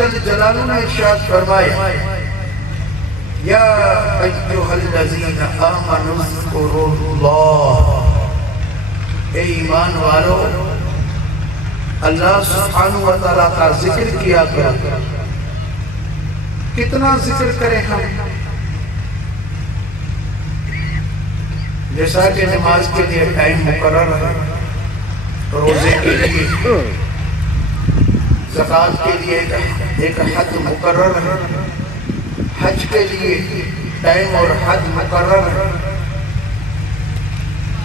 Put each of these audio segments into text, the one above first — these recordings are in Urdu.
جل جلالہ نے ارشاد فرمایا یا ایھا الذین آمنوا اذکروا اللہ، اے ایمان والو اللہ سبحانہ و تعالیٰ کا ذکر کیا کرو۔ کتنا ذکر کریں ہم؟ جیسا کہ نماز کے لیے ٹائم مقرر ہے، روزے کے لیے، زکوٰۃ کے لیے ایک حد مقرر ہے، حج کے لیے ٹائم اور حد مقرر ہے،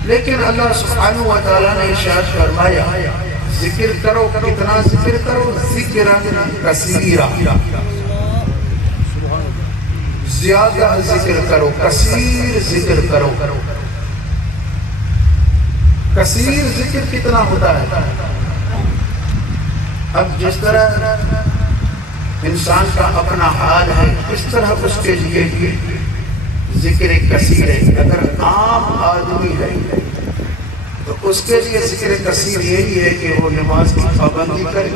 لیکن اللہ سبحانہ و تعالیٰ نے ارشاد فرمایا ذکر کرو۔ کتنا ذکر کرو؟ ذکرًا کثیرا، زیادہ ذکر کرو، کثیر ذکر کرو۔ کثیر ذکر کتنا ہوتا ہے؟ اب جس طرح انسان کا اپنا حال ہے اس طرح اس کے لیے ذکر کثیر ہے۔ اگر عام آدمی ہے تو اس کے لیے ذکر کثیر یہی ہے کہ وہ نماز کی پابندی کرے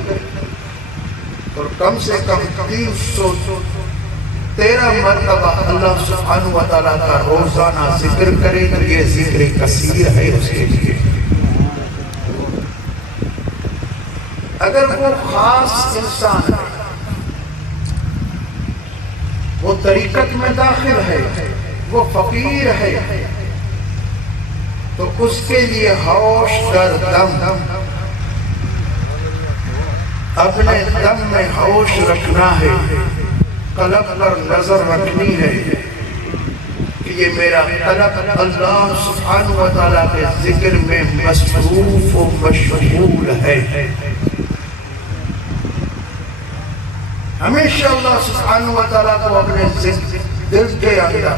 اور کم سے کم 313 مرتبہ اللہ سبحانہ و تعالیٰ کا روزانہ ذکر کرے، تو یہ ذکر کثیر ہے اس کے لیے۔ اگر وہ خاص انسان ہے، وہ طریقت میں داخل ہے، وہ فقیر ہے، تو اس کے لیے ہوش در دم، اپنے دم میں ہوش رکھنا ہے، قلب پر نظر رکھنی ہے کہ یہ میرا قلب اللہ سبحانہ و تعالیٰ کے ذکر میں مصروف و مشغول ہے۔ ہمیشہ اللہ سبحانہ و تعالیٰ کو اپنے دل کے اندر،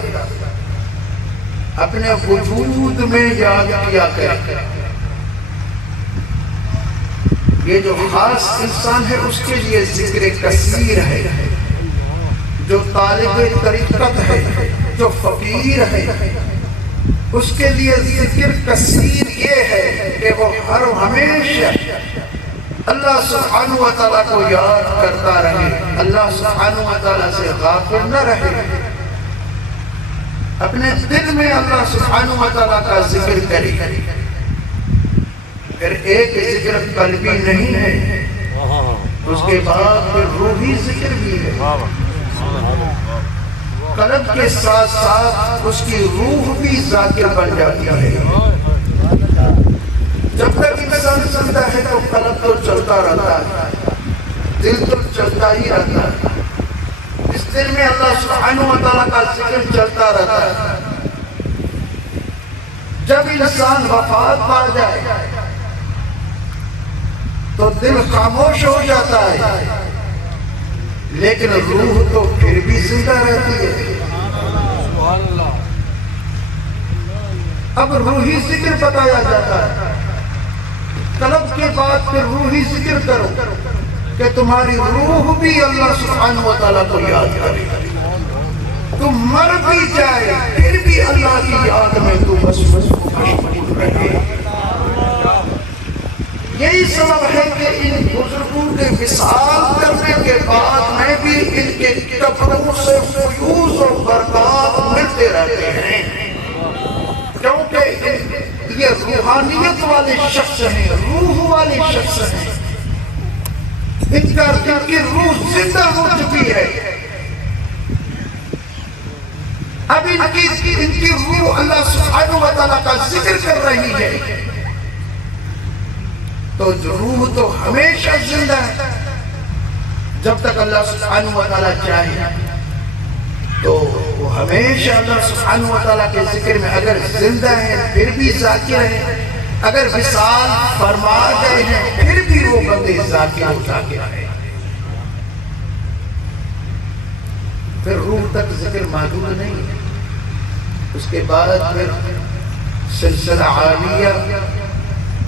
اپنے وجود میں یاد کیا کرے۔ یہ جو خاص انسان ہے اس کے لیے ذکر کثیر ہے، جو طالب طریقت ہے، جو فقیر ہے، اس کے لیے ذکر کثیر یہ ہے کہ وہ ہر ہمیشہ اللہ سبحانہ و تعالیٰ کو یاد کرتا رہے، اللہ سبحانہ و تعالیٰ سے غافل نہ رہے، اپنے دل میں اللہ سبحانہ و تعالیٰ کا ذکر کرے۔ پھر ایک ذکر قلبی نہیں ہے، اس کے بعد پھر روحی ذکر بھی ہے۔ قلب کے ساتھ ساتھ اس کی روح بھی ذاکر بن جاتی ہے۔ جب تک انسان زندہ ہے تو قلب تو چلتا رہتا ہے، دل تو چلتا ہی رہتا ہے، اس دل میں اللہ سبحانہ و تعالیٰ کا ذکر چلتا رہتا ہے۔ جب انسان وفات پا جائے تو دل خاموش ہو جاتا ہے، لیکن روح تو پھر بھی زندہ رہتی ہے۔ اب روحی ذکر بتایا جاتا ہے، قلب کے بعد پھر روحی ذکر کرو کہ تمہاری روح بھی اللہ سبحانہ و تعالیٰ کو یاد کرے، تم مر بھی جائے پھر بھی اللہ کی یاد میں تم مشغول رہے۔ یہی سبب ہے کہ ان بزرگوں کے وصال کرنے کے بعد میں بھی ان کے قبروں سے فیوز اور برکات ملتے رہتے ہیں، کیونکہ یہ روحانیت والے شخص ہیں، روح والے شخص ہیں، ان کی روح زندہ ہو چکی ہے۔ اب ان کی روح اللہ سبحانہ و تعالیٰ کا ذکر کر رہی ہے، تو روح تو ہمیشہ زندہ ہے۔ جب تک اللہ سبحانہ و تعالیٰ چاہے تو وہ ہمیشہ اللہ سبحانہ و تعالیٰ کے ذکر میں اگر زندہ ہیں پھر بھی ذاکر ہیں، اگر وصال فرما گئے ہیں پھر بھی وہ بندے ذاکر و ذاکر ہیں۔ پھر روح تک ذکر محدود نہیں ہے، اس کے بعد پھر سلسلہ عالیہ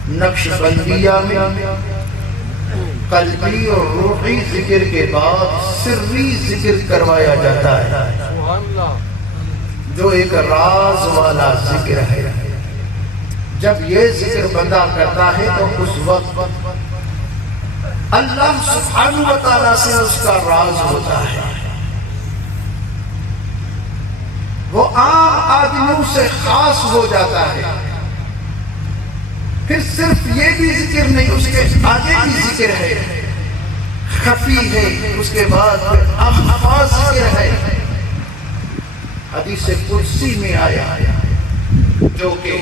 نقش بندیہ میں قلبی اور روحی ذکر کے بعد سری ذکر کروایا جاتا ہے، جو ایک راز والا ذکر ہے۔ جب یہ ذکر بندہ کرتا ہے تو اس وقت اللہ سبحانہ و تعالیٰ سے اس کا راز ہوتا ہے، وہ عام آدمیوں سے خاص ہو جاتا ہے۔ پھر صرف یہ بھی ذکر نہیں، اس کے آگے بھی ذکر ہے، خفی ہے، اس کے بعد اخفا ذکر ہے۔ حدیث قدسی میں آیا جو کہ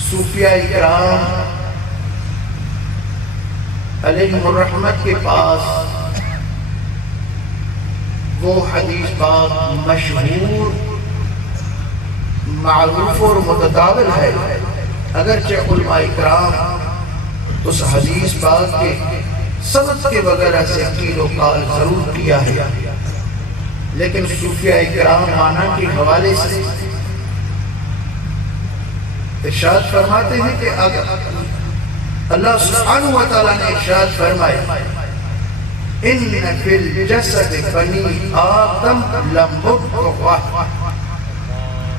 صوفیاء کرام علیہم الرحمت کے پاس وہ حدیث پاک مشہور، معروف اور متداول ہے۔ اگرچہ علماء کرام اس حدیث پاک کے سند کے وغیرہ سے قیل و قال ضرور کیا ہے، لیکن صوفیاء کرام معنی کے حوالے سے ارشاد فرماتے ہیں کہ اگر اللہ سبحانہ و تعالیٰ نے ارشاد فرمایا ان فی الجسد بنی آدم لمضغہ،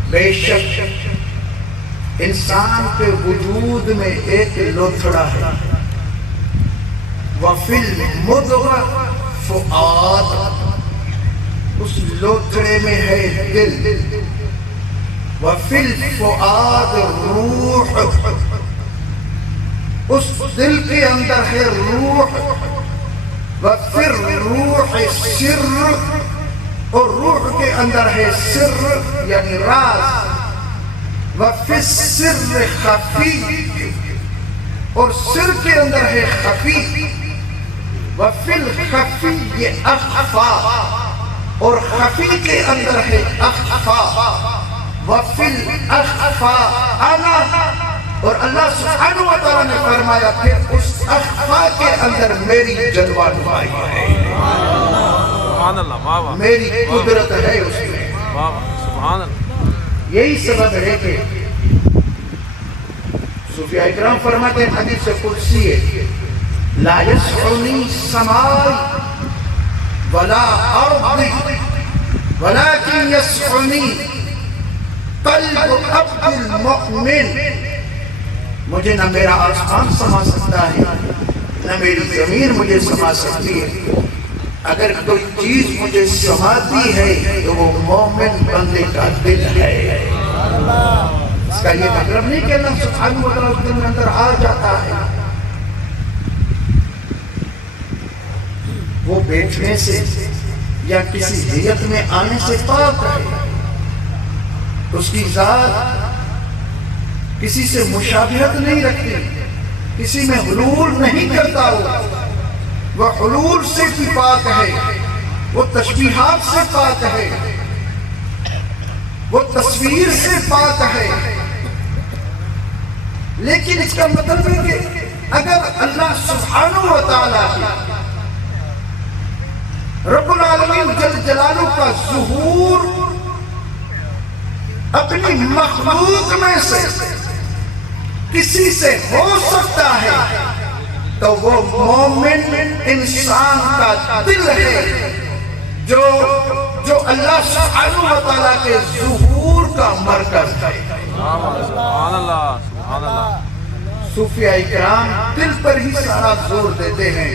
بے شک انسان کے وجود میں ایک لوتھڑا ہے، وفی المضغہ فؤاد، اس لوتھڑے میں ہے دل، وفی الفؤاد روح، اس دل کے اندر ہے روح، وفی الروح سر، اور روح کے اندر ہے سر یعنی راز، وفی السر خفی، اور سر کے اندر ہے خفی، وفی الخفی اخفا، اور خفی کے اندر ہے اخفا، وفی الاخفا انا، اور اللہ سبحانہ و تعالیٰ نے فرمایا پھر اس اخفا کے اندر میری جلوہ نمائی ہے، سبحان اللہ، میری قدرت ہے اس میں۔ سبحان اللہ۔ یہی سبب ہے کہ صوفیاء اکرام فرماتے ہیں حدیث قدسی ہے، لا یسعنی سمائی ولا ارضی ولکن یسعنی قلب عبد المؤمن، مجھے نہ میرا آسمان سما سکتا ہے نہ میری زمین مجھے سما سکتی ہے، اگر کوئی چیز مجھے سماتی ہے تو وہ مومن بندے کا دل ہے۔ اس کا یہ مطلب نہیں کہ اللہ سبحانہ و تعالیٰ اس دل میں اندر آ جاتا ہے، وہ بیٹھنے سے یا کسی ہیئت میں آنے سے پاک ہے، اس کی ذات کسی سے مشابہت نہیں رکھتی، کسی میں حلول نہیں کرتا، وہ حلول سے بھی پاک ہے، وہ تشبیہات سے پاک ہے، وہ تصویر سے پاک ہے۔ لیکن اس کا مطلب ہے کہ اگر اللہ سبحانہ و تعالیٰ رب العالمین جل جلالہ کا ظہور اپنی مخلوق میں سے کسی سے ہو سکتا ہے تو وہ مومن انسان کا دل ہے جو اللہ سبحانہ و تعالیٰ کے ظہور کا مرکز ہے۔ سبحان اللہ، سبحان اللہ۔ صوفیاء اکرام دل پر ہی سارا زور دیتے ہیں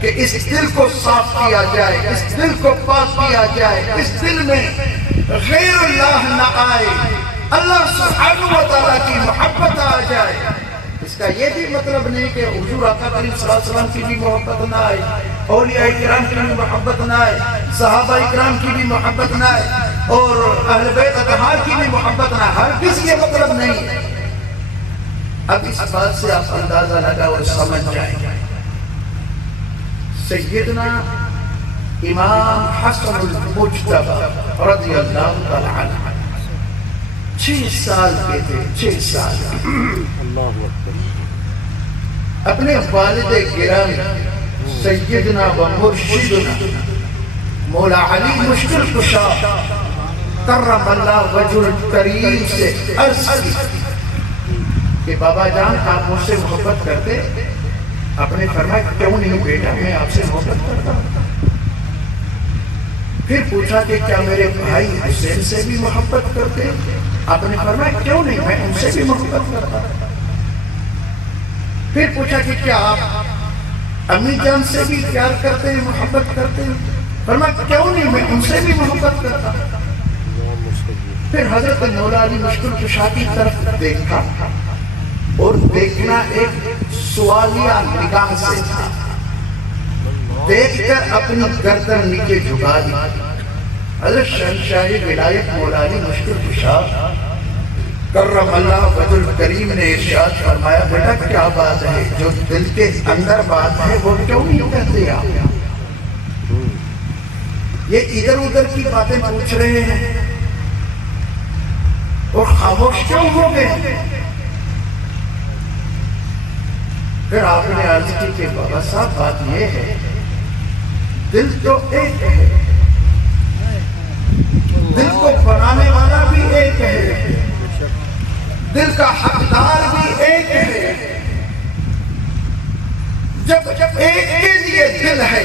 کہ اس دل کو صاف کیا جائے، اس دل کو پاک کیا جائے، اس دل میں غیر اللہ نہ آئے، اللہ سبحانہ و تعالیٰ کی محبت آ جائے۔ اس کا یہ بھی مطلب نہیں کہ حضور آقا کریم صلی اللہ علیہ وسلم کی بھی محبت نہ آئے، اولیاء کرام کی بھی محبت نہ آئے، صحابہ کرام کی بھی محبت نہ آئے، اور اہل بیت اطہار کی بھی محبت نہ آئے، ہرگز یہ مطلب نہیں ہے۔ اب اس بات سے آپ اندازہ لگا اور سمجھ جائیں، سیدنا امام حسن المجتبی رضی اللہ تعالی عنہ 6 سال کے تھے، 6 سال اپنے والد گرامی سیدنا و مرشدنا مولا علی مشکل کشا کرم اللہ وجہ الکریم سے عرض کی کہ بابا جان آپ مجھ سے محبت کرتے؟ آپ نے فرمایا کیوں نہیں بیٹا، میں آپ سے محبت کرتا ہوں۔ پھر پوچھا کہ کیا میرے بھائی حسین سے بھی محبت کرتے؟ آپ نے فرمایا کیوں نہیں، میں ان سے بھی محبت کرتا ہوں۔ پھر پوچھا کہ کیا آپ امی جان سے بھی پیار کرتے ہیں، محبت کرتے ہیں؟ فرمایا کیوں نہیں، میں ان سے بھی محبت کرتا۔ پھر حضرت مولا علی مشکل کشا کی طرف دیکھا، اور دیکھنا ایک سوالیہ نگاہ سے تھا، دیکھ کر اپنی گردن نیچے جھکا دی۔ حضرت شہنشاہ ولایت مولا علی مشکل کشا کرم اللہ وجہ الکریم نے ارشاد فرمایا، بیٹا کیا بات ہے، جو دل کے اندر بات ہے وہ کیوں نہیں کہتے آپ؟ یہ ادھر ادھر کی باتیں پوچھ رہے ہیں اور خاموش کیوں ہو گئے؟ پھر آپ نے عرض کی کہ بابا صاحب بات یہ ہے، دل تو ایک ہے، دل کو بنانے والا بھی ایک ہے، دل کا حقدار بھی ایک ہے۔ جب ایک کے لیے دل ہے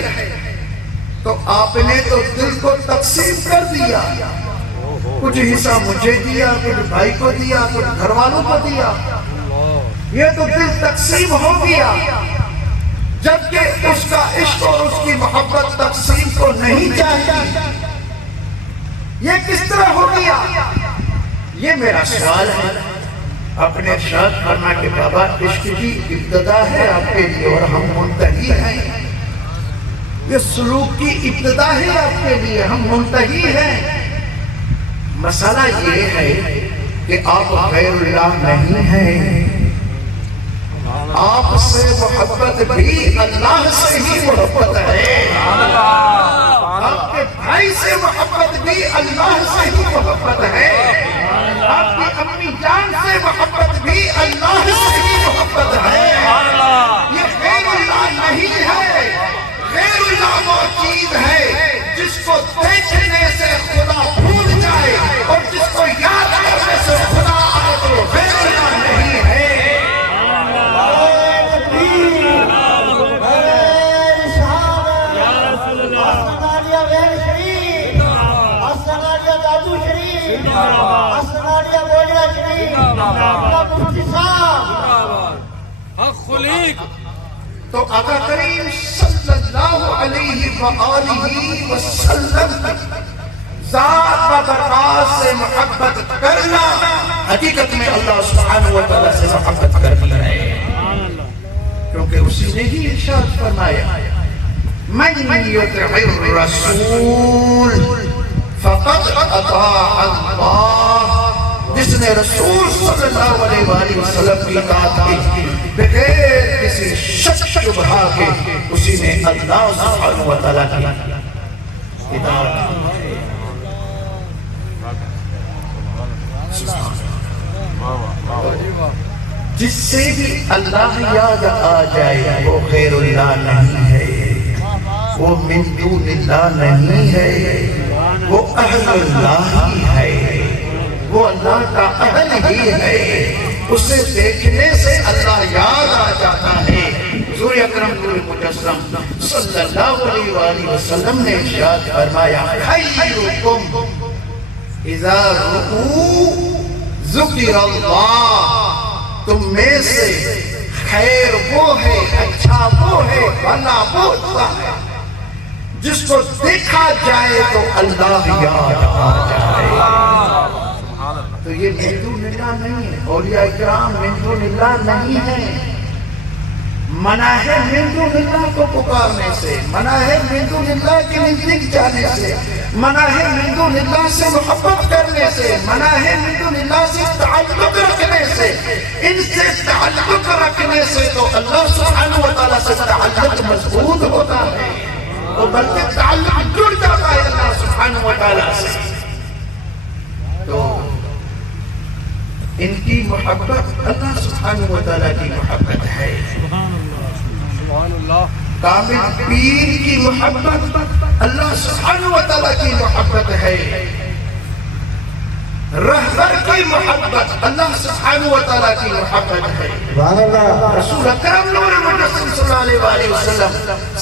تو آپ نے تو دل کو تقسیم کر دیا، کچھ حصہ مجھے دیا، کچھ بھائی کو دیا، کچھ گھر والوں کو دیا، یہ تو دل تقسیم ہو گیا۔ جبکہ اس کا عشق اور اس کی محبت تقسیم کو نہیں چاہتی، یہ کس طرح ہو گیا؟ یہ میرا سوال ہے۔ اپنے ارشاد کرنا کہ بابا عشق کی ابتدا ہے آپ کے لیے اور ہم منتہی ہیں، یہ سلوک کی ابتدا ہے آپ کے لیے، ہم منتہی ہیں۔ مسئلہ یہ ہے کہ آپ غیر اللہ نہیں ہیں، آپ سے محبت بھی اللہ سے ہی محبت ہے، آپ کے بھائی سے محبت بھی اللہ سے ہی محبت ہے، آپ کی امی جان سے محبت بھی اللہ سے ہی محبت ہے۔ یہ غیر اللہ نہیں ہے، غیر اللہ وہ چیز ہے جس کو دیکھنے سے خدا بھول جائے اور جس کو یاد کرنے سے خدا آئے، تو غیر اللہ نہیں ہے۔ تو آقا کریم صلی اللہ علیہ وآلہ وسلم ذات و برکات سے محبت کرنا حقیقت میں اللہ سبحانہ وتعالی سے محبت کرنا ہے، کیونکہ اسی نے ہی ارشاد فرمایا من یطع الرسول فقد اطاع اللہ، جس نے رسول صلی اللہ علیہ وآلہ وسلم کی اطاعت کی بغیر کسی شک شبہ کے، اسی نے اللہ سبحانہ وتعالی کی اطاعت کی۔ جس سے بھی اللہ یاد آ جائے وہ غیر اللہ نہیں ہے، وہ من دون اللہ نہیں ہے، وہ اہل اللہ ہی ہے، وہ اللہ کا اہل ہی ہے، اسے دیکھنے سے اللہ یاد آ جاتا ہے۔ حضور اکرم نور مجسم صلی اللہ علیہ وآلہ وسلم نے ارشاد فرمایا خیرکم اذا رؤوا ذکر اللہ، تم میں سے خیر وہ ہے، اچھا وہ ہے، بھلا وہ ہے جس کو دیکھا جائے تو اللہ یاد آ جائے۔ تو یہ من دون اللہ نہیں ہے، اولیاء کرام من دون اللہ نہیں ہے۔ منع ہے من دون اللہ کو پکارنے سے، منع ہے من دون اللہ کے نزدیک جانے سے، منع ہے من دون اللہ سے محبت کرنے سے، منع ہے من دون اللہ سے تعلق رکھنے سے۔ ان سے تعلق رکھنے سے تو اللہ سبحانہ وتعالی سے تعلق مضبوط ہوتا ہے، تو بلکہ تعلق جڑ جاتا ہے اللہ سبحانہ وتعالی سے۔ تو ان کی محبت اللہ سبحانہ وتعالی کی محبت ہے۔ کامل پیر کی محبت اللہ سبحانہ وتعالی کی محبت ہے، رہبر کی محبت اللہ سبحانہ وتعالی کی محبت ہے۔ رسول اکرم نور مجسم صلی اللہ علیہ وآلہ وسلم،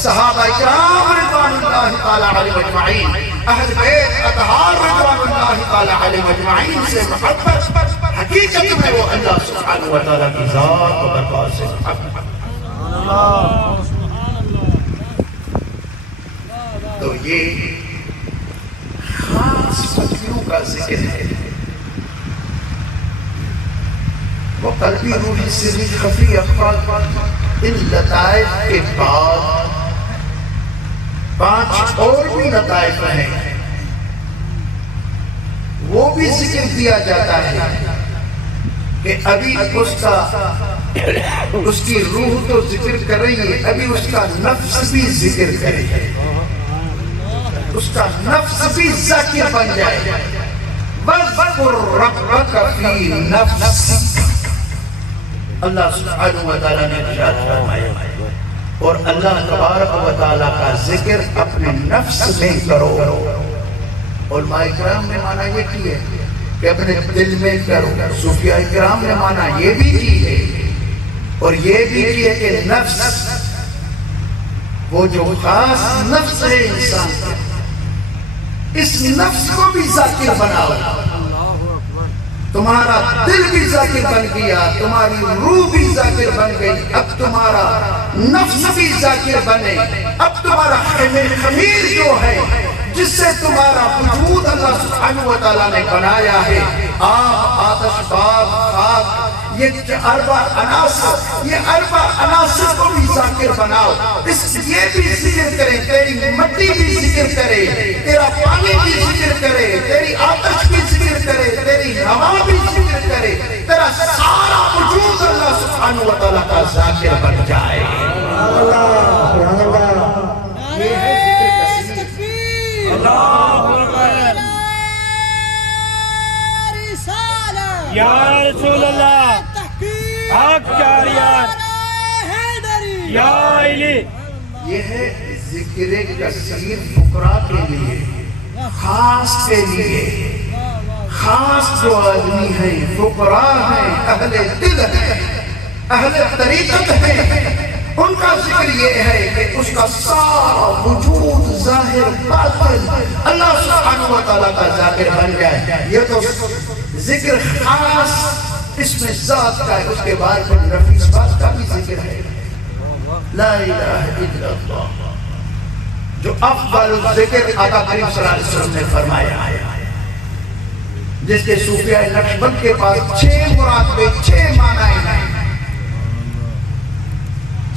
صحابہ اکرام رضوان اللہ تعالی علیہ اجمعین، اہل بیت اطہار رضوان اللہ تعالی علیہ اجمعین سے محبت حقیقت میں وہ اللہ سبحانہ وتعالی کی ذات و برکات سے محبت۔ تو یہ خاص فقیروں کا ذکر ہے، وہ قلبی روحی سری خفی افعال، ان لطائف کے بعد 5 اور بھی لطائف ہیں، وہ بھی ذکر کیا جاتا ہے کہ ابھی اس کی روح تو ذکر کر رہی ہے، ابھی اس کا نفس بھی ذکر کرے، اس کا نفس بھی ذاکر بن جائے۔ وَاذْكُرْ رَبَّكَ فِي نَفْسِكَ، اللہ سبحانہ وتعالیٰ نے ارشاد فرمایا، اور اللہ تبارک و تعالیٰ کا ذکر اپنے نفس میں کرو۔ علماء اکرام نے مانا یہ کی ہے کہ اپنے دل میں کرو، صوفیاء اکرام نے مانا یہ بھی کی ہے، اور یہ بھی کی ہے کہ نفس، وہ جو خاص نفس ہے انسان کا، اس نفس کو بھی ذاکر بناؤ۔ تمہارا دل بھی ذاکر بن گیا، تمہاری روح بھی ذاکر بن گئی، اب تمہارا نفس بھی ذاکر بنے، اب تمہارا خمیر جو ہے جس سے تمہارا وجود اللہ سبحانہ وتعالیٰ نے بنایا ہے، آب، آتش، باب، خاک، یہ اربع عناصر کو بھی ذاکر بناؤ۔ یہ بھی ذکر کرے، تیری مٹی بھی ذکر کرے، تیرا پانی بھی ذکر کرے، تیری آتش بھی ذکر کرے، تیری ہوا بھی ذکر کرے، تیرا سارا وجود اللہ سبحانہ وتعالیٰ کا ذاکر بن جائے۔ یہ ہے ذکر کثیر۔ یا رسول اللہ، حق جاریات، یا علی۔ یہ ہے ذکر کثیر فقراء کے لیے، خاص کے لیے، خاص جو آدمی ہیں، فقراء ہیں، اہل دل ہیں، اہل طریقت ہیں، ان کا ذکر یہ ہے کہ اس کا سارا وجود ظاہر باطن اللہ سبحانہ وتعالیٰ کا ذاکر بن جائے۔ یہ تو ذکر خاص اس میں ذات کا ہے، اس کے بعد پھر نفیس بات کا بھی ذکر ہے، لا الہ الا اللہ، جو افضل ذکر آقا کریم صلی اللہ علیہ وسلم نے فرمایا ہے، جس کے صوفیاء نقشبند کے پاس 6 مراتبے، 6 معنی ہیں۔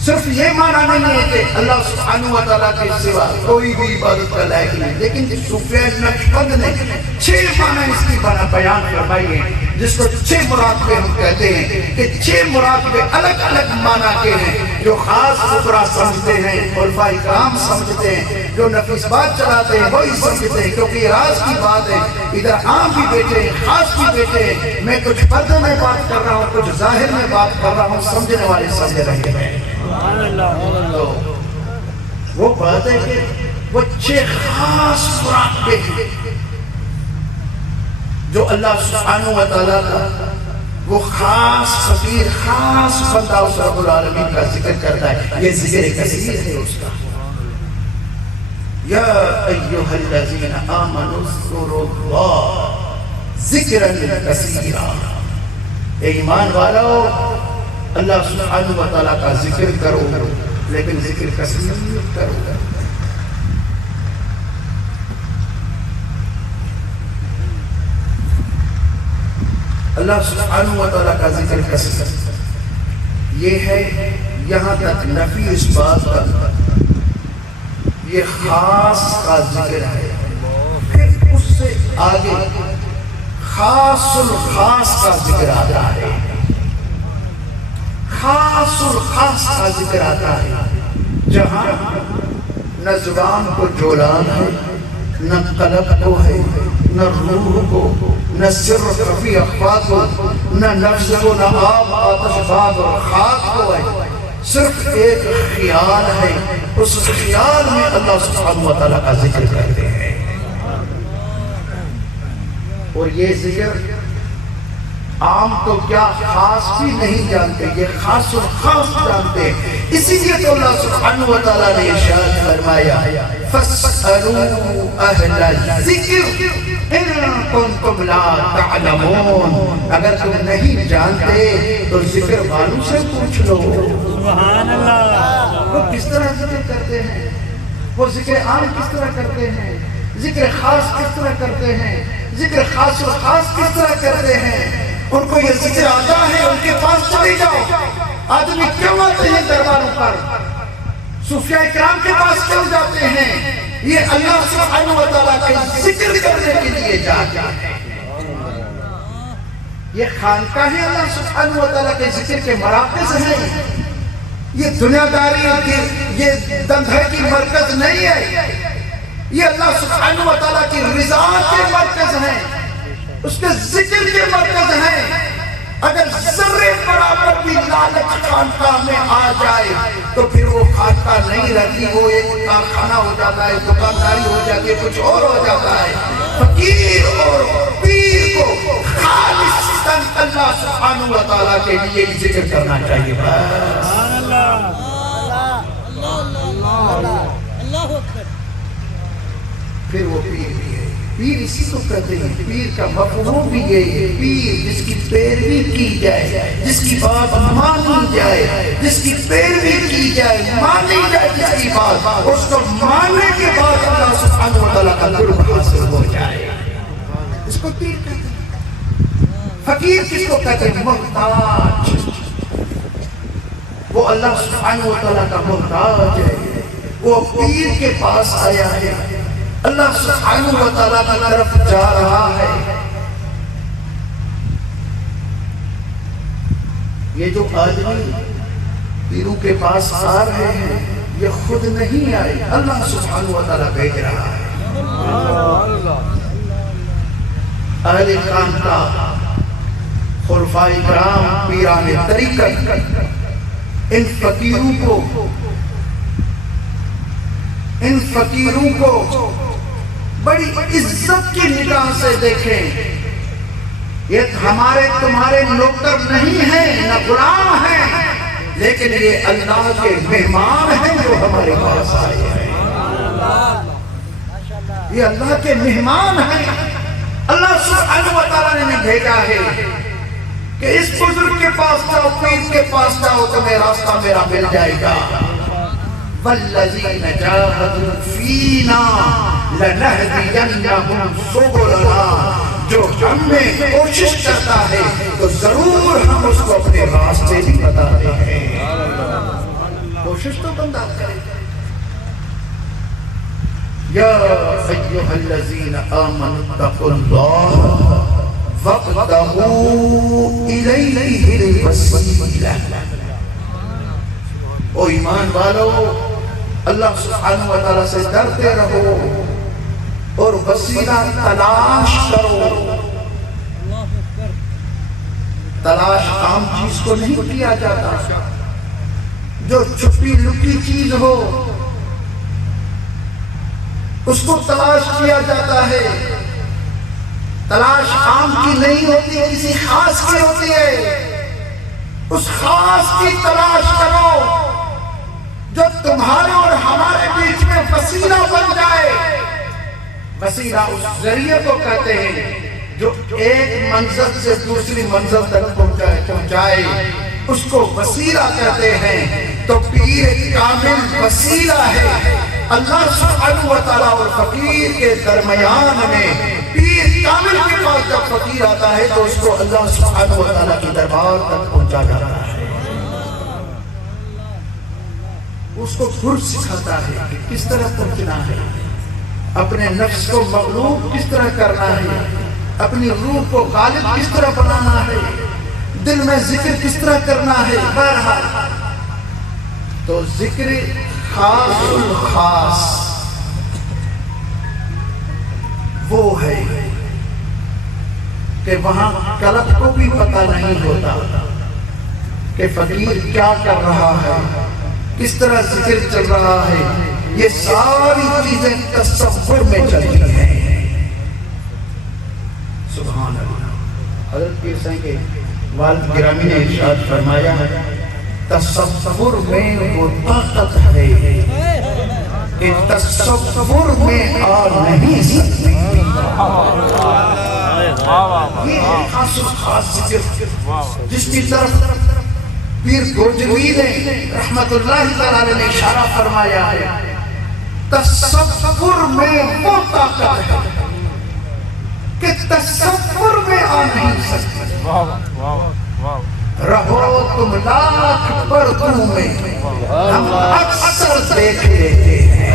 صرف یہ معنی نہیں ہے کہ اللہ سبحانہ وتعالیٰ کے سوا کوئی بھی عبادت کا لائق نہیں، لیکن صوفیاء نقشبند نے 6 معنی اس کی بیان فرمائی ہیں، جس کو 6 مراتبے ہم کہتے ہیں کہ 6 مراتبے الگ الگ معنی کے ہیں، جو خاص فقراء سمجھتے ہیں، علماء اکرام سمجھتے ہیں، جو نفیس بات چلاتے ہیں وہی سمجھتے ہیں، کیونکہ یہ راز کی بات ہے، ادھر عام بھی بیٹھے ہیں، خاص بھی بیٹھے ہیں، میں کچھ پردے میں بات کر رہا ہوں، کچھ ظاہر میں بات کر رہا ہوں، سمجھنے والے سمجھ رہے ہیں۔ تو وہ بات ہے کہ وہ 6 خاص مراتبے ہیں جو اللہ سبحانہ وتعالیٰ کا وہ خاص فقیر، خاص بندہ اس رب العالمین کا ذکر کرتا ہے۔ یہ ذکر کثیر ہے اس کا۔ یا ایھا الذین آمنوا اذکروا اللہ ذکرا کثیرا، اے ایمان والو اللہ سبحانہ وتعالیٰ کا ذکر کرو، لیکن ذکر کثیر کرو۔ اللہ سبحانہ وتعالیٰ کا ذکر کثیر، یہ ہے یہاں تک نفی اس بات کا، یہ خاص کا ذکر ہے۔ پھر اس سے آگے خاص الخاص کا ذکر آتا ہے، خاص الخاص کا ذکر آتا ہے، جہاں نہ زبان کو جولان ہے، نہ قلب کو ہے، نہ روح کو، نہ سر خفی اخفا کو، نہ نفس کو، نہ آب، آتش، باد اور خاک کو ہے، صرف ایک خیال ہے، اس خیال میں اللہ سبحانہ وتعالیٰ کا ذکر کرتے ہیں۔ اور یہ ذکر عام تو کیا خاص بھی نہیں جانتے، یہ خاص و خاص جانتے ہیں۔ اسی لیے تو اللہ سبحانہ وتعالیٰ نے ارشاد فرمایا فَاسْأَلُوا أَهْلَ الذِّكْرِ إِن كُنتُمْ لَا تَعْلَمُونَ، اگر تم نہیں جانتے تو ذکر والوں سے پوچھ لو۔ سبحان اللہ۔ وہ کس طرح ذکر کرتے ہیں؟ وہ ذکر عام کس طرح کرتے ہیں، ذکر خاص کس طرح کرتے ہیں، ذکر خاص و خاص کس طرح کرتے ہیں. ان کو یہ ذکر آتا ہے، ان کے پاس چلے جاؤ. آدمی کیوں آتے ہیں درباروں پر؟ صوفیاء کرام کے پاس کیوں جاتے ہیں؟ یہ اللہ سبحانہ و تعالیٰ کے ذکر کرنے کے لیے جاتے ہیں. یہ خانقاہ اللہ سبحانہ و تعالیٰ کے ذکر کے مراکز ہیں. یہ دنیا داری کی، یہ دندھے کی مرکز نہیں ہے. یہ اللہ سبحانہ و تعالیٰ کی رضا کے مرکز ہیں، اس کے ذکر کے مرکز ہیں. اگر ذرے برابر بھی لالچ خانقاہ میں آ جائے تو پھر وہ خانقاہ نہیں رہتی، وہ ایک کارخانہ ہو جاتا ہے، دکانداری ہو جاتی ہے، کچھ اور ہو جاتا ہے. فقیر اور پیر کو خالصاً اللہ سبحانہ و تعالیٰ کے لیے ذکر کرنا چاہیے. پھر وہ پیر بھی ہے. پیر اسی کو کہتے ہیں. پیر کا مفہوم بھی یہ ہے، پیر جس کی پیروی کی جائے، جس کی بات مانی جائے، جس کی پیروی کی جائے، مانی جائے جس کی بات، اس کو ماننے کے بعد اللہ سبحانہ و تعالیٰ کا قرب حاصل ہو جائے، اس کو پیر کہتے ہیں. فقیر کس کو کہتے ہیں؟ محتاج. وہ اللہ سبحانہ و تعالیٰ کا محتاج ہے. وہ پیر کے پاس آیا ہے، اللہ سبحانہ و تعالیٰ کی طرف جا رہا ہے. یہ جو آدمی پیروں کے پاس آ رہے ہیں یہ خود نہیں آئے، اللہ سبحانہ و تعالیٰ بھیج رہا ہے. اہل خانقاہ، خلفاء کرام، پیران طریقت ان فقیروں کو بڑی عزت کی نگاہ سے دیکھیں. یہ ہمارے تمہارے نوکر نہیں ہیں، نہ غلام ہیں، لیکن یہ اللہ کے مہمان ہیں جو ہمارے پاس آئے ہیں. یہ اللہ کے مہمان ہیں. اللہ سبحانہ و تعالیٰ نے بھیجا ہے کہ اس بزرگ کے پاس جاؤ، پیر کے پاس جاؤ، تمہیں راستہ میرا مل جائے گا. وَالَّذِينَ جَاهَدُوا فِينَا لَنَهْدِيَنَّهُمْ سُبُلَنَا. جو ہم میں کوشش کرتا ہے تو ضرور ہم اس کو اپنے راستے بھی بتاتے ہیں. کوشش تو بندہ کرے. یا ایھا الذین آمنوا اتقوا اللہ وابتغوا الیہ الوسیلہ. او ایمان والو، اللہ سبحانہ و تعالیٰ سے ڈرتے رہو اور وسیلہ تلاش کرو. تلاش عام چیز کو نہیں کیا جاتا. جو چھپی لکی چیز ہو اس کو تلاش کیا جاتا ہے. تلاش عام کی نہیں ہوتی، کسی خاص کی ہوتی ہے. اس خاص کی تلاش کرو جو تمہارے اور ہمارے بیچ میں وسیلہ بن جائے. وسیلہ اس ذریعے کو کہتے ہیں جو ایک منزل سے دوسری منزل تک پہنچائے، اس کو وسیلہ کہتے ہیں. تو پیر کامل وسیلہ ہے. اللہ سبحانہ و تعالیٰ اور فقیر کے درمیان میں پیر کامل کے پاس جب فقیر آتا ہے تو اس کو اللہ سبحانہ و تعالیٰ کی دربار تک پہنچا جاتا ہے. اس کو گرز سکھاتا ہے کہ کس طرح پہنچنا ہے، اپنے نفس کو مغلوب کس طرح کرنا ہے، اپنی روح کو غالب کس طرح بنانا ہے، دل میں ذکر کس طرح کرنا ہے. بہرحال تو ذکر خاص الخاص وہ ہے کہ وہاں قلب کو بھی پتہ نہیں ہوتا کہ فقیر کیا کر رہا ہے، کس طرح ذکر چل رہا ہے. یہ ساری چیزیں تصور میں چلتی ہیں. سبحان اللہ. حضرت پیر صاحب کے والد گرامی نے ارشاد فرمایا ہے تصور میں وہ طاقت ہے کہ تصور میں آ نہیں سکتی. یہ خاص ذکر جس کی طرف پیر گوجروی نے رحمت اللہ تعالی نے اشارہ فرمایا ہے. تصور میں وہ طاقت ہے کہ تصور میں آ نہیں سکتی. واہ واہ واہ. رہو تم لاکھ پردوں میں ہم اکثر دیکھ لیتے ہیں.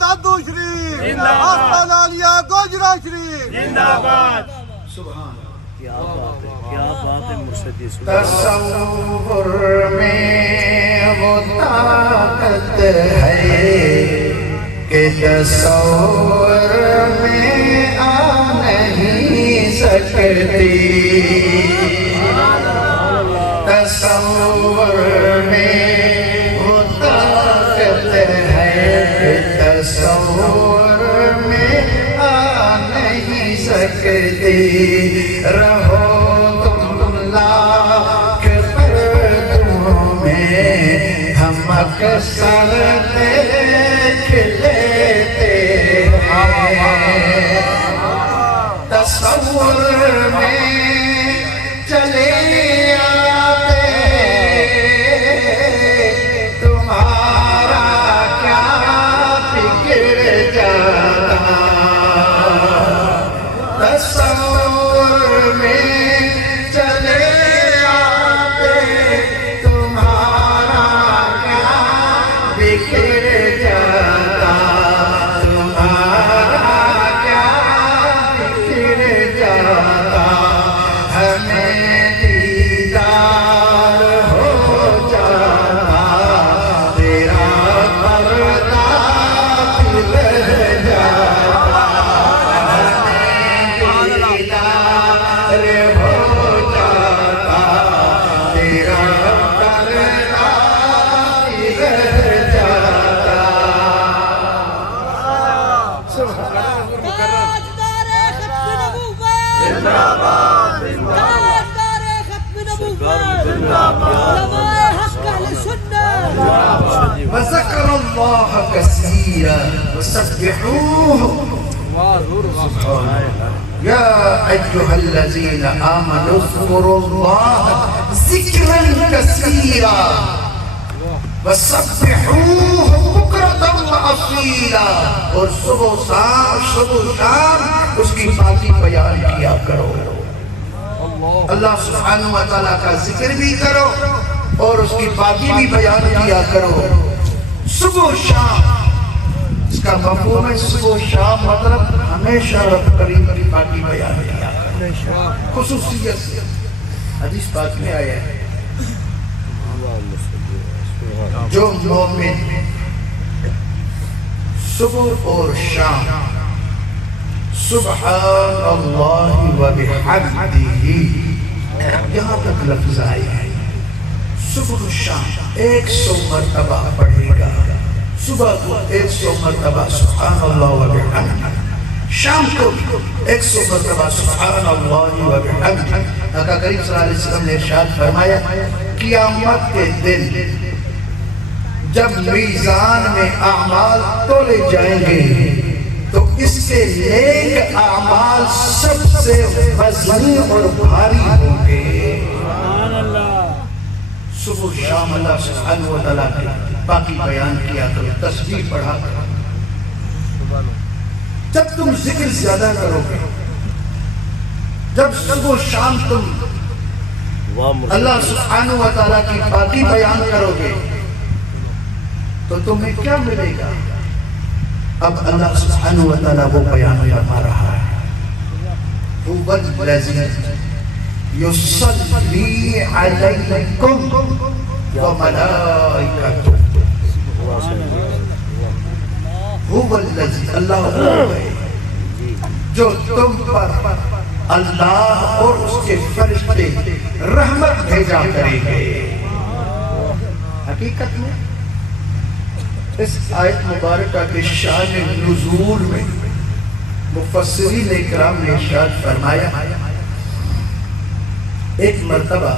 دادو شریف آستانالیہ گوجرا شریف زندہ سبحان کیا بات ہے مرشدی. تصور میں وہ طاقت ہے کہ تصور میں آ نہیں سکتی. تصور میں وہ طاقت ہے تصور میں آ نہیں سکتی. رہو تم لاکھ پردوں میں ہم اکثر دیکھ لیتے ہیں. تصور میں چلے وذكر الله كثيرا وسبحوه. يا أيها الذين آمنوا اذكروا الله ذكرا كثيرا وسبحوه بكرة وأصيلا. اور صبح و شام اس کی پاکی بیان کیا کرو. اللہ سبحانہ وتعالیٰ کا ذکر بھی کرو اور اس کی پاکی بھی بیان کیا کرو. صبح و شام اس کا مفہوم ہے. صبح و شام مطلب ہمیشہ رب کریم کی پاکی بیان کیا کرو. خصوصیت حدیث پاک میں آیا ہے جو مومن صبح اور شام سبحان اللہ و بحمدہ یہاں تک لفظ آئے ہیں. صبح و شام 100 مرتبہ پڑھے گا. صبح کو 100 مرتبہ سبحان اللہ و بحمدہ، شام کو 100 مرتبہ سبحان اللہ و بحمدہ. آقا کریم صلی اللہ علیہ وسلم نے ارشاد فرمایا قیامت کے دن جب میزان میں اعمال تولے جائیں گے تو اس کے نیک اعمال سب سے وزنی اور بھاری ہوں گے. صبح و شام اللہ سبحانہ و تعالیٰ کی باقی بیان کیا کرو، تسبیح پڑھا کرو. جب تم ذکر زیادہ کرو گے، جب صبح و شام تم اللہ سبحانہ و تعالیٰ کی باقی بیان کرو گے تو تمہیں کیا ملے گا؟ اب اللہ سبحانہ و تعالیٰ وہ بیان فرما رہا ہے. هو الذی یصلی علیکم وملائکتہ. هو الذی اللہ ہے جو تم پر اللہ اور اس کے فرشتے رحمت بھیجا کریں گے. حقیقت میں اس آیت مبارکہ کے شان نزول میں مفسرین اکرام نے ارشاد فرمایا ایک مرتبہ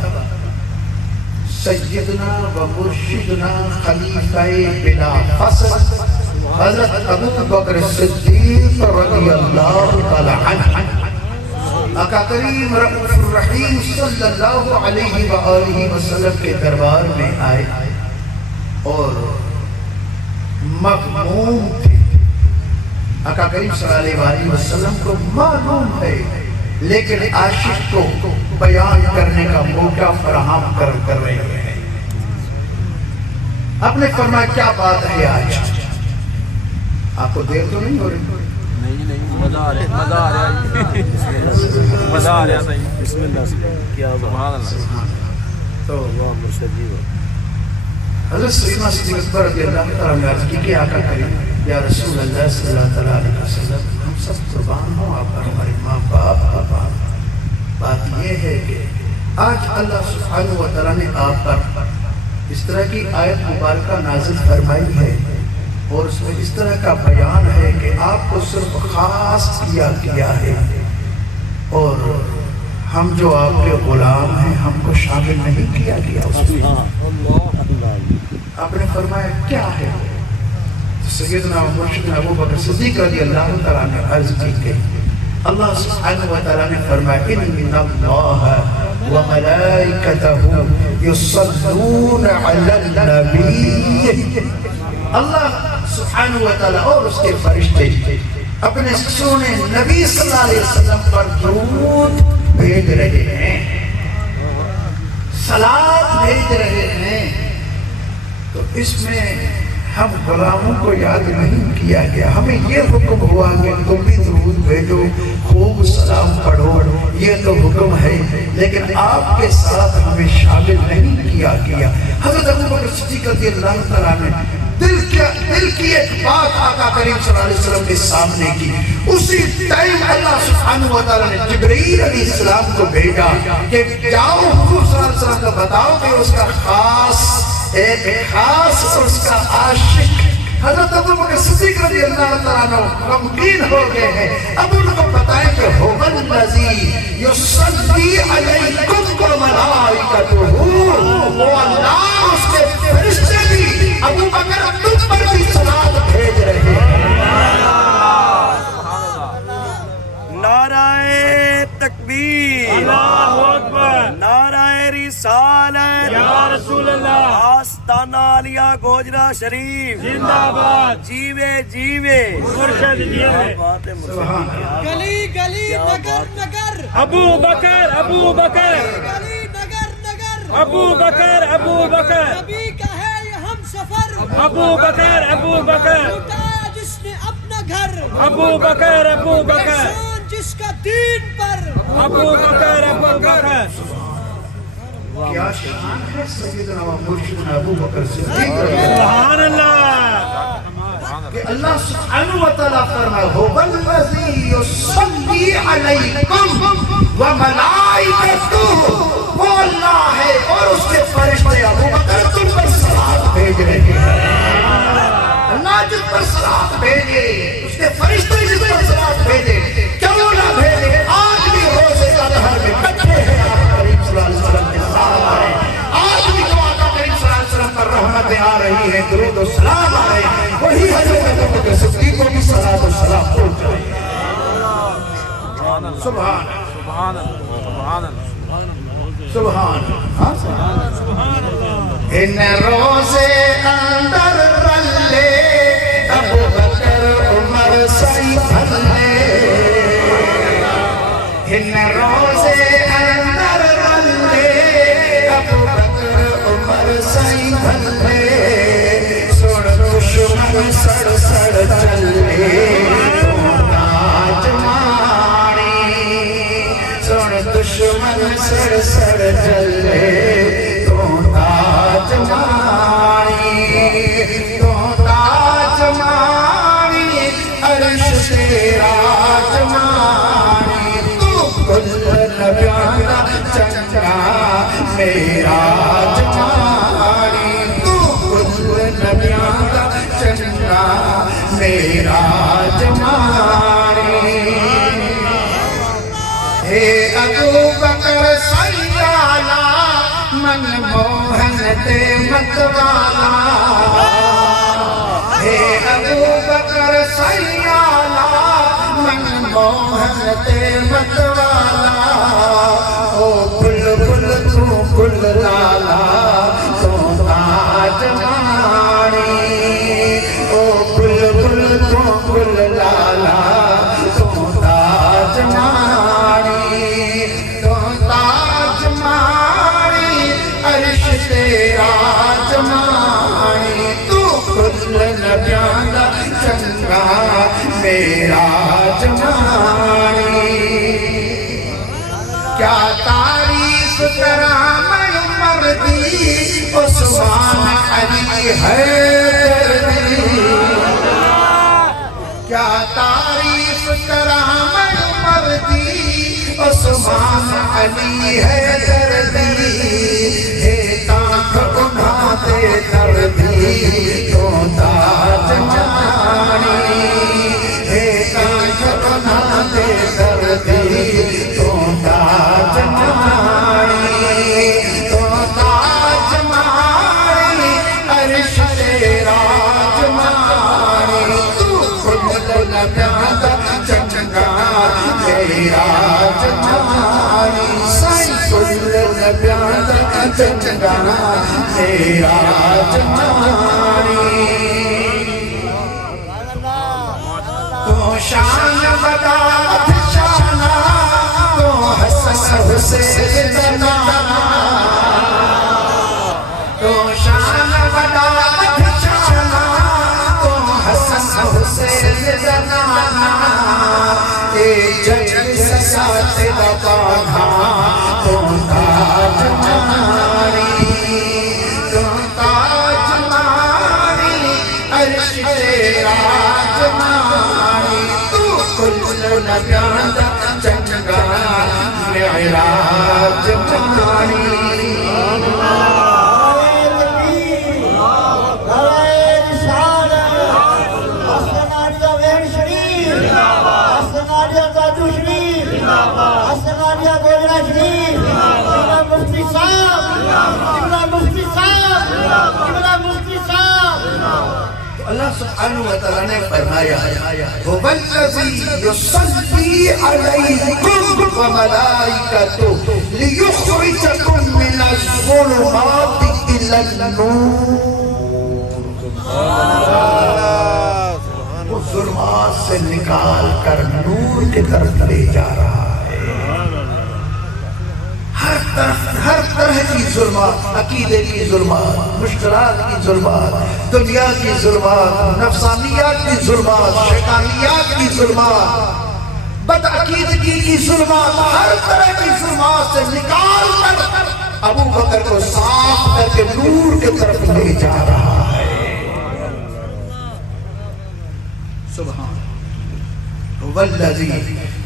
سیدنا و مرشدنا خلیفہ بلا فصل حضرت ابو بکر صدیق رضی اللہ تعالی عنہ آقا کریم رؤوف الرحیم صلی اللہ علیہ وآلہ وسلم کے دربار میں آئے اور مغموم تھے. آقا کریم صلی اللہ علیہ وسلم کو معلوم ہے لیکن عاشق کو بیان کرنے کا موقع فراہم کر رہے ہیں. آپ نے فرمایا کیا بات ہے آج؟ آپ کو دیر تو نہیں ہو رہی؟ نہیں مزہ آ رہا ہے مزہ آ رہا ہے. بسم اللہ سے کیا سبحان اللہ. تو اللہ مرشد جی حضرت سیدنا صدیق اکبر رضی اللہ تعالیٰ نے عرض کی کہ آقا کریم یا رسول اللہ صلی اللہ علیہ وسلم ہم سب قربان ہوں آپ پر ہمارے ماں باپ کا باپ. بات یہ ہے کہ آج اللہ سبحانہ و تعالیٰ نے آپ پر اس طرح کی آیت مبارکہ نازل فرمائی ہے اور اس میں اس طرح کا بیان ہے کہ آپ کو صرف خاص کیا ہے اور ہم جو آپ کے غلام ہیں ہم کو شامل نہیں کیا گیا اس میں. آپ نے فرمایا کیا ہے؟ سیدنا و مرشدنا ابو بکر صدیق رضی اللہ تعالیٰ نے عرض کی کہ اللہ سبحانہ و تعالیٰ نے فرمایا ان اللہ و ملائکتہ یصلون علی النبی. اللہ سبحانہ و تعالیٰ اور اس کے فرشتے اپنے سونے نبی صلی اللہ علیہ وسلم پر درود بھیج رہے ہیں، صلوات بھیج رہے ہیں. تو اس میں ہم غلاموں کو یاد نہیں کیا گیا. ہمیں یہ حکم ہوا کہ تم بھی درود بھیجو، خوب سلام پڑھو، یہ تو حکم ہے لیکن آپ کے ساتھ ہمیں شامل نہیں کیا گیا. حضرت ابو بکر صدیق رضی اللہ تعالیٰ نے دل کی ایک بات آقا کریم صلی اللہ علیہ وسلم کے سامنے کی. اسی ٹائم اللہ سبحانہ و تعالیٰ نے جبرائیل علیہ السلام کو بھیجا کہ جاؤ حضور صلی اللہ علیہ وسلم کو بتاؤ کہ اس کا ایک خاص اور اس کا عاشق حضرت ابو بکر صدیق رضی اللہ تعالیٰ غمگین ہو گئے ہیں. اب ان کو بتائیں کہ هو الذی یصلی علیکم وملائکتہ، وہ اللہ اس کے فرشتے بھی ابو بکر تم پر بھی صلوات بھیج رہے ہیں. نعرہ تکبیر، اللہ اکبر، نعرہ رسالت یا رسول اللہ، آستانہ عالیہ گوجرا شریف زندہ باد، جیوے جیوے مرشد جیوے. بات ہے مرشد. گلی گلی نگر نگر ابو بکر ابو بکر گلی نگر نگر ابو بکر ابو بکر نبی کا ہے یہ ہم سفر، ابو بکر ابو بکر لوٹایا جس نے اپنا گھر، ابو بکر ابو بکر احسان جس کا دین پر، ابو بکر ابو بکر. کیا شان ہے سیدنا و مرشدنا ابو بکر صدیق رضی اللہ سبحان اللہ. کہ اللہ سبحانہ و تعالیٰ فرمائے هو الذی یصلی علیکم وملائکتہ، وہ اللہ ہے اور اس کے فرشتے ابو بکر تم پر صلوات بھیج رہے ہیں. اللہ جس پر صلوات بھیجے، اس کے فرشتے جس پر صلوات بھیجے، کیوں نہ بھیجے؟ آج بھی روزے اضحیٰ میں بیٹھے ہیں آقا کریم صلی اللہ علیہ وسلم کے سامنے. آج بھی جو آقا کریم صلی اللہ علیہ وسلم پر رحمتیں آ رہی ہیں، درود و سلام آ رہے ہیں، وہی حضرت ابو بکر صدیق کو بھی صلوات و سلام پہنچ رہے ہیں. سبحان سبحان اللہ سبحان ان روزے اندر رلے ابو بکر عمر سائی بھلے، ان روزے اندر رلے ابو بکر عمر سائی بھلے، سوڑ دشمن سڑ سڑ چلے تاج مانی، سوڑ دشمن سڑ سڑ چلے تو تاج مانی، تو تاج مانی عرش تیرا جمانی، تو کل نبیان کا چنگا میرا جمانی، تو کل نبیان کا چنگا میرا جمانی. اے ابو بکر سیالہ من موہن محنت مت والا ہے ابو بکر سیالا منموہن مت والا او بلبل تو گل لالا تو تاج مانی او بلبل تو گل لالا تو تاج مانی تو تاج مانی عرش تیرا جمانی تو کل نبیان دا چنگا میرا جمانی کیا تعریف کرام عمر دی عثمان علی حیدر دی کیا تعریف کرام عمر دی عثمان علی حیدر دی ہے تاک انہاں دے دردی تو تاج مانی ہے تاک انہاں دے دردی تو تاج مانی تو تاج مانی عرش تیرا جمانی تو کل نبیان دا چنگا میرا جمانی سائی کل نبیان دا چنگا میرا جمانی تو شان بدات شانا تو حسن حسین زنانا تو شان بدات شانا تو حسن حسین زنانا اے جج سسات دبانا تو تاج مانی تو تاج مانی عرش تیرا جمانی تو کل نبیان دا چنگا معراج مانی اللہ سبحانہ وتعالیٰ نے فرمایا هو الذی یصلی علیکم وملائکتہ لیخرجکم من الظلمات الی النور وہ ظلمات سے نکال کر نور کی طرف لے جا رہا ہے ہر طرح کی ظلمات عقیدے کی ظلمات مشکلات کی ظلمات دنیا کی ظلمات نفسانیات کی ظلمات شیطانیات کی ظلمات بدعقیدگی کی ظلمات ہر طرح کی ظلمات سے نکال کر ابو بکر کو صاف کر کے نور کی طرف لے جا رہا ہے سبحان والذی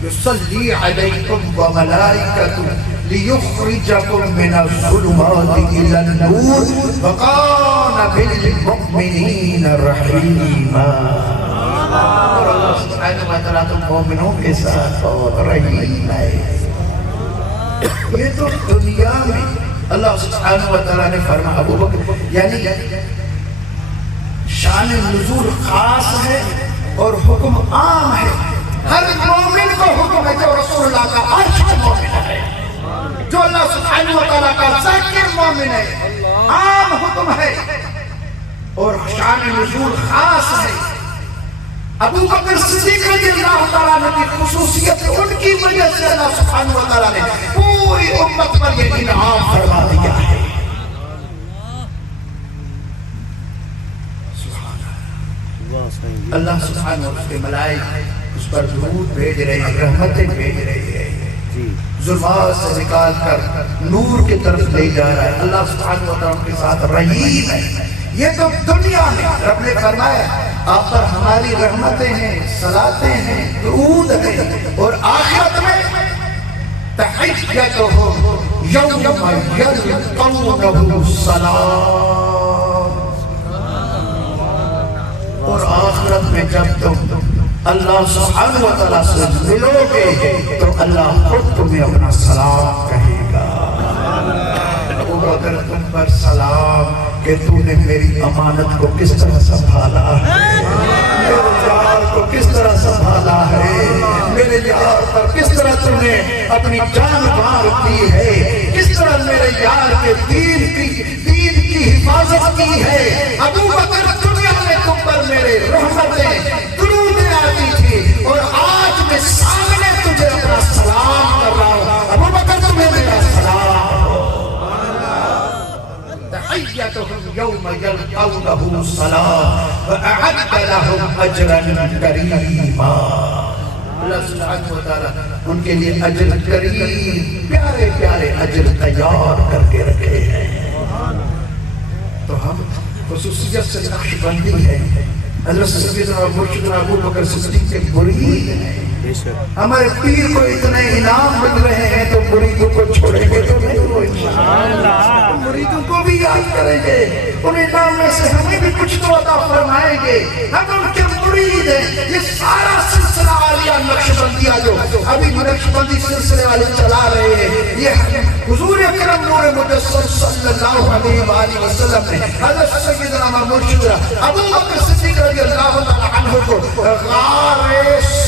یصلی علیکم وملائکتہ لیخرجکم من الظلمات الی النور وکان بالمؤمنین رحیما اور اللہ سبحانہ وتعالیٰ تم مومنوں کے ساتھ بہت رحیم ہے یہ تو دنیا میں اللہ سبحانہ وتعالیٰ نے فرمایا ابو بکر یعنی شان نزول خاص ہے اور حکم عام ہے ہر مومن کو حکم ہے جو رسول اللہ کا عاشق مومن ہے جو اللہ سبحانہ وتعالیٰ کا ذاکر مومن ہے عام حکم ہے اور شان نزول خاص ہے ابو بکر صدیق رضی اللہ تعالیٰ عنہ کی خصوصیت ان کی وجہ سے اللہ سبحانہ وتعالیٰ نے پوری امت پر یہ انعام فرما دیا ہے اللہ سبحانہ وتعالیٰ کے ملائکہ اس پر درود بھیج رہے ہیں رحمتیں بھیج رہے ہیں ظلمات سے نکال کر نور کی طرف لے جا رہا ہے اللہ سبحانہ وتعالیٰ کے ساتھ رحیم ہے یہ تو دنیا میں رب نے فرمایا آپ پر ہماری رحمتیں ہیں صلاتیں ہیں درود ہیں اور آخرت میں تحیتہم یوم یلقونہ السلام اور آخرت میں جب تم اللہ سبحانہ وتعالیٰ سے ملو گے تو اللہ خود تمہیں اپنا سلام کہے گا بکر تم پر سلام کہ تو نے میری امانت کو کس طرح سنبھالا ہے، میرے یار کو کس طرح سنبھالا ہے، میرے یار پر کس طرح تم نے اپنی جان مار دی ہے، کس طرح میرے یار کے دین کی حفاظت کی ہے۔ ابو بکر دنیا میں تم پر میرے رحمتیں درودیں آتی تھی، اور آج میں سامنے تجھے اپنا سلام کر رہا ہوں۔ ابو بکر تمہیں میرا سلام ہو۔ تحیتهم یوم یلقونه سلام وأعد لهم اجرا کریما۔ اللہ سبحانہ وتعالیٰ ان کے لیے اجر کریم، پیارے پیارے اجر تیار کر کے رکھے ہیں۔ تو ہم خصوصیت سے نقشبندی ہے، حضرت سیدنا اور مرشدنا ابو بکر صدیق کے مرید ہیں۔ ہمارے پیر کو اتنے انعام مل رہے ہیں تو مریدوں کو چھوڑیں گے تو نہیں، وہ انشاءاللہ مریدوں کو بھی یاد کریں گے، ان انعام میں سے ہمیں بھی کچھ تو عطا فرمائیں گے۔ ہم ان کے مرید ہیں۔ یہ سارا سلسلہ عالیہ نقشبندیہ جو ابھی نقشبندی سلسلے والے چلا رہے ہیں، یہ حضور اکرم نور مجسم صلی اللہ علیہ وآلہ وسلم نے حضرت سیدنا مرشدنا ابو بکر صدیق رضی اللہ عنہ کو غار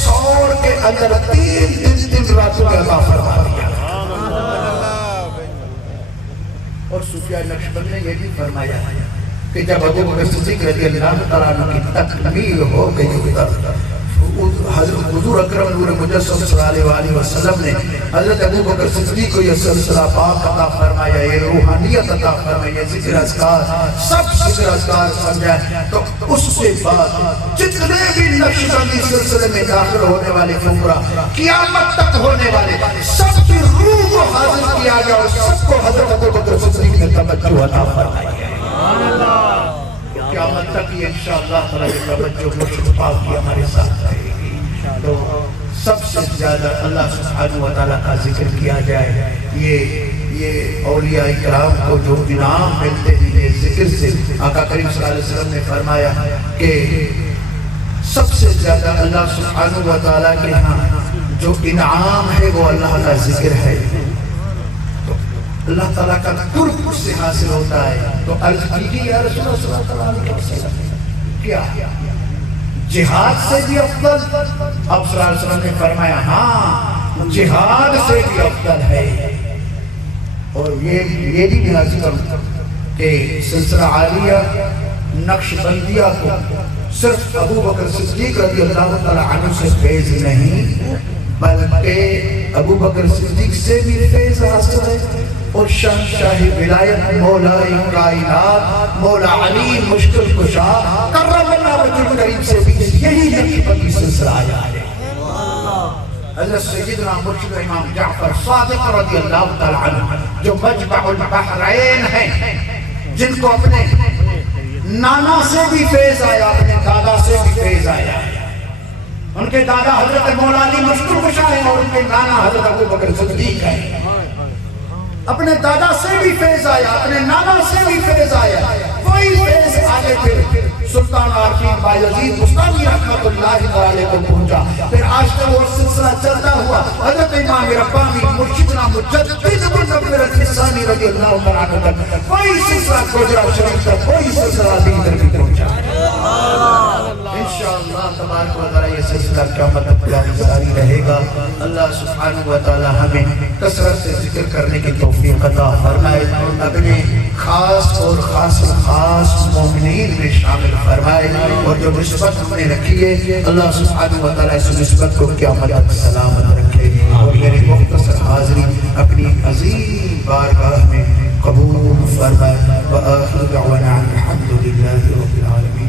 ثور کے اندر 3 راتوں میں عطا فرما دیا۔ اور صوفیہ نقشبند نے یہ بھی فرمایا کہ جب ابو بکر صدیق رضی اللہ عنہ کی تکمیل ہو گئی، حضور اکرم نور مجسم صلی اللہ علیہ وسلم نے حضرت ابو بکر صدیق کو یہ سلسلہ پاک عطا فرمایا، یہ روحانیت عطا فرمایا، ذکر اذکار سب ذکر اذکار سمجھا۔ تو اس کے بعد جتنے بھی نقشبندی سلسلے میں داخل ہونے والے فقراء قیامت تک ہونے والے سب کی روح کو حاضر کیا گیا، اور سب کو حضرت ابو بکر صدیق نے توجہ عطا فرمائی۔ قیامت تک یہ انشاءاللہ تعالی توجہ مرشد پاک کی ہمارے ساتھ رہے گی۔ تو سب سے زیادہ اللہ سبحانہ وتعالیٰ کا ذکر کیا جائے، یہ اولیاء اکرام کو جو انعام ملتے ہیں یہ ذکر سے، آقا کریم صلی اللہ علیہ وسلم نے فرمایا کہ سب سے زیادہ اللہ سبحانہ وتعالیٰ کے ہاں جو انعام ہے وہ اللہ کا ذکر ہے۔ اللہ تعالیٰ کا قرب اس سے حاصل ہوتا ہے۔ تو عرض کیجیے یا رسول اللہ صلی اللہ علیہ وسلم کیا جہاد سے بھی افضل؟ اب صلی اللہ علیہ وسلم نے فرمایا ہاں جہاد سے بھی افضل ہے۔ اور یہ بھی لازم کہ سلسلہ عالیہ نقشبندیہ کو صرف ابو بکر صدیق رضی اللہ تعالیٰ عنہ سے فیض نہیں، بلکہ ابو بکر صدیق سے بھی فیض حاصل ہے، اور شہنشاہ ولایت مولا کائنات مولا علی مشکل کشا کرم اللہ وجہ کریم سے بھی یہی نقشبندی سلسلہ آیا ہے۔ حضرت سیدنا مرشد امام جعفر صادق رضی اللہ تعالیٰ عنہ جو مجمع البحرین ہیں، جن کو اپنے نانا سے بھی فیض آیا، اپنے دادا سے بھی فیض آیا، ان کے دادا حضرت مولا علی مشکل کشا ہیں اور ان کے نانا حضرت ابو بکر صدیق ہیں۔ اپنے دادا سے بھی فیض آیا، اپنے نانا سے بھی فیض آیا، وہی فیض آگے پھر سلطان عارفین بایزید بستانی رحمت اللہ علیہ کو پہنچا، پھر آج تک وہ سلسلہ چلتا ہوا حضرت امام ربانی مرشدنا مجدد ابن ثانی رضی اللہ عنہ تک، وہی سلسلہ گوجرا شریف تک، وہی سلسلہ دیگر بھی پہنچا۔ انشاءاللہ تبارک و تعالی یہ سلسلہ قیامت تک جاری رہے گا۔ اللہ سبحانہ و تعالی ہمیں کثرت سے ذکر کرنے کی توفیق عطا فرمائے، اپنے خاص اور خاص مومنین میں شامل فرمائے، اور جو نسبت ہم نے رکھی ہے اللہ سبحانہ و تعالی اس نسبت کو قیامت تک سلامت رکھے، اور میری مختصر حاضری اپنی عظیم بارگاہ میں قبول فرمائے۔ وآخر دعوانا الحمد للہ رب العالمین۔